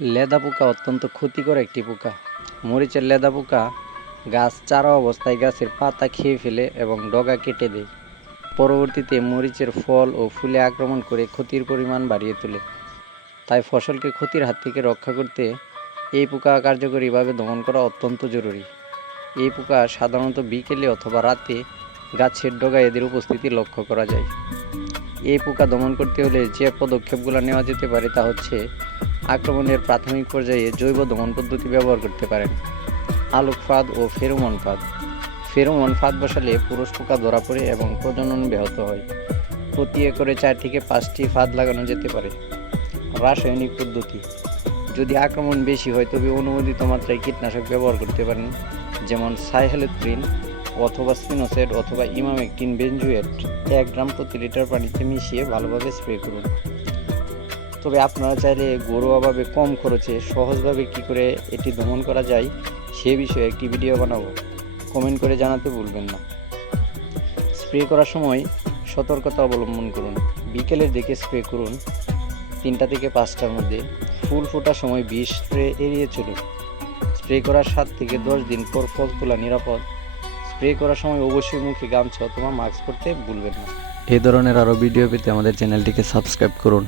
লেদা পোকা অত্যন্ত ক্ষতিকর একটি পোকা। মরিচের লেদা পোকা গাছ চারা অবস্থায় গাছের পাতা খেয়ে ফেলে এবং ডগা কেটে দেয়। পরবর্তীতে মরিচের ফল ও ফুলে আক্রমণ করে ক্ষতির পরিমাণ বাড়িয়ে তোলে। তাই ফসলকে ক্ষতির হাত থেকে রক্ষা করতে এই পোকা কার্যকরীভাবে দমন করা অত্যন্ত জরুরি। এই পোকা সাধারণত বিকেলে অথবা রাতে গাছের ডগা এদের উপস্থিতি লক্ষ্য করা যায়। এই পোকা দমন করতে হলে যে পদক্ষেপগুলো নেওয়া যেতে পারে তা হচ্ছে আক্রমণের প্রাথমিক পর্যায়ে জৈব দমন পদ্ধতি ব্যবহার করতে পারেন। আলোক ফাঁদ ও ফেরোমন ফাঁদ। ফেরোমন ফাঁদ বসালে পুরুষ পোকা ধরা পড়ে এবং প্রজনন ব্যাহত হয়। প্রতি একরে চার থেকে পাঁচটি ফাঁদ লাগানো যেতে পারে। রাসায়নিক পদ্ধতি। যদি আক্রমণ বেশি হয়, তবে অনুমোদিত মাত্রায় কীটনাশক ব্যবহার করতে পারেন, যেমন সাইহেলেথ্রিন অথবা সিনোসেট অথবা ইমামেকটিন বেঞ্জুয়েট এক গ্রাম প্রতি লিটার পানিতে মিশিয়ে ভালোভাবে স্প্রে করুন। তবে আপনারা চাইলে ঘরোয়াভাবে কম খরচে সহজভাবে কি করে এটি দমন করা যায় সে বিষয়ে একটি ভিডিও বানাবো। কমেন্ট করে জানাতে ভুলবেন না। স্প্রে করার সময় সতর্কতা অবলম্বন করুন। বিকেলের দিকে স্প্রে করুন। তিনটা থেকে পাঁচটার মধ্যে ফুল ফোটার সময় বিষ স্প্রে এড়িয়ে চলুন। স্প্রে করার সাত থেকে দশ দিন পর ফল তোলা নিরাপদ। স্প্রে করার সময় অবশ্যই মুখে গামছা অথবা মাস্ক পরতে ভুলবেন না। এই ধরনের আরও ভিডিও পেতে আমাদের চ্যানেলটিকে সাবস্ক্রাইব করুন।